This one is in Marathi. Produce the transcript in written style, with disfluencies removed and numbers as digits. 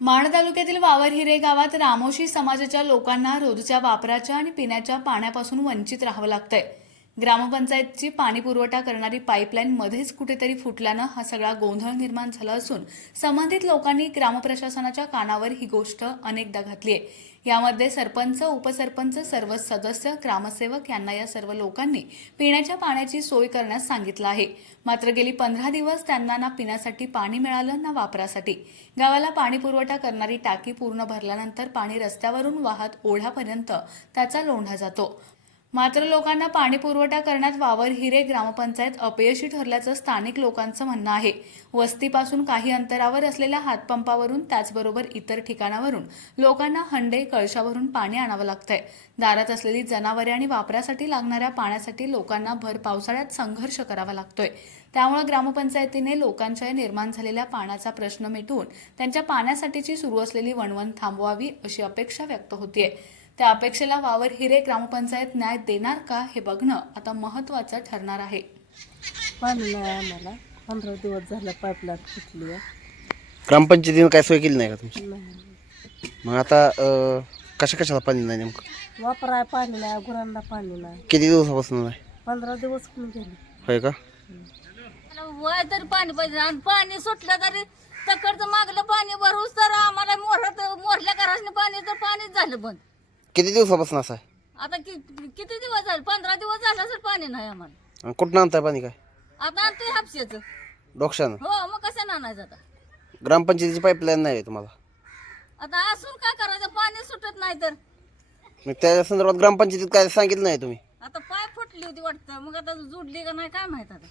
माण तालुक्यातील वावरहिरे गावात रामोशी समाजाच्या लोकांना रोजच्या वापराच्या आणि पिण्याच्या पाण्यापासून वंचित राहावं लागतंय। ग्रामपंचायतची पाणी पुरवठा करणारी पाईपलाईन मध्येच कुठेतरी फुटल्यानं हा सगळा गोंधळ निर्माण झाला असून संबंधित लोकांनी ग्रामप्रशासनाच्या कानावर ही गोष्ट अनेकदा घातली आहे। यामध्ये सरपंच, उपसरपंच, सर्व सदस्य, ग्रामसेवक यांना या सर्व लोकांनी पिण्याच्या पाण्याची सोय करण्यास सांगितलं आहे। मात्र गेली 15 दिवस त्यांना ना पिण्यासाठी पाणी मिळालं ना वापरासाठी। गावाला पाणी पुरवठा करणारी टाकी पूर्ण भरल्यानंतर पाणी रस्त्यावरून वाहत ओढ्यापर्यंत त्याचा लोंढा जातो। मात्र लोकांना पाणी पुरवठा करण्यात वावरहिरे ग्रामपंचायत अपयशी ठरल्याचं स्थानिक लोकांचं म्हणणं आहे। वस्तीपासून काही अंतरावर असलेल्या हातपंपावरून त्याचबरोबर इतर ठिकाणावरून लोकांना हंडे, कळशावरून पाणी आणावं लागतंय। दारात असलेली जनावरे आणि वापरासाठी लागणाऱ्या पाण्यासाठी लोकांना भर पावसाळ्यात संघर्ष करावा लागतोय। त्यामुळे ग्रामपंचायतीने लोकांच्या निर्माण झालेल्या पाण्याचा प्रश्न मिटवून त्यांच्या पाण्यासाठीची सुरू असलेली वणवण थांबवावी अशी अपेक्षा व्यक्त होतीये। त्या अपेक्षेला वावरहिरे ग्रामपंचायत न्याय देणार का हे बघणं आता महत्त्वाचं ठरणार आहे। पाणी नाही आम्हाला 15 दिवस झालं, पाईपलाईन फुटली आहे। ग्रामपंचायतीने काय सोय केली नाही का तुमची? नाही, मग आता कशाला पाणी नाही नेमकं? वापराय पाणी नाही, गुरांना पाणी नाही। किती दिवसापासून नाही? 15 दिवस पण गेले। होय का? वय तरी पाणी पाहिजे आणि पाणी सुटलं तरी तकडचं मागलं पाणी भरूच तर आम्हाला मोरल्या घराने पाणी तर पाणीच झालं बंद। किती दिवसापासून असं आहे? आता किती दिवस झाले? 15 दिवस झालं सर पाणी नाही आम्हाला। आणि कुठं आणताय पाणी? काय आता आणतोय हापशाचं। डोक्षानं? हो, मग कसं आणायचं आता? ग्रामपंचायतीची पाईपलाईन नाही आहे तुम्हाला? आता असून काय करायचं? पाणी सुटत नाही तर मग त्या संदर्भात ग्रामपंचायतीत काय सांगितलं नाही तुम्ही? आता पाय फुटली होती वाटतं, मग आता जोडली का नाही काय माहित आता।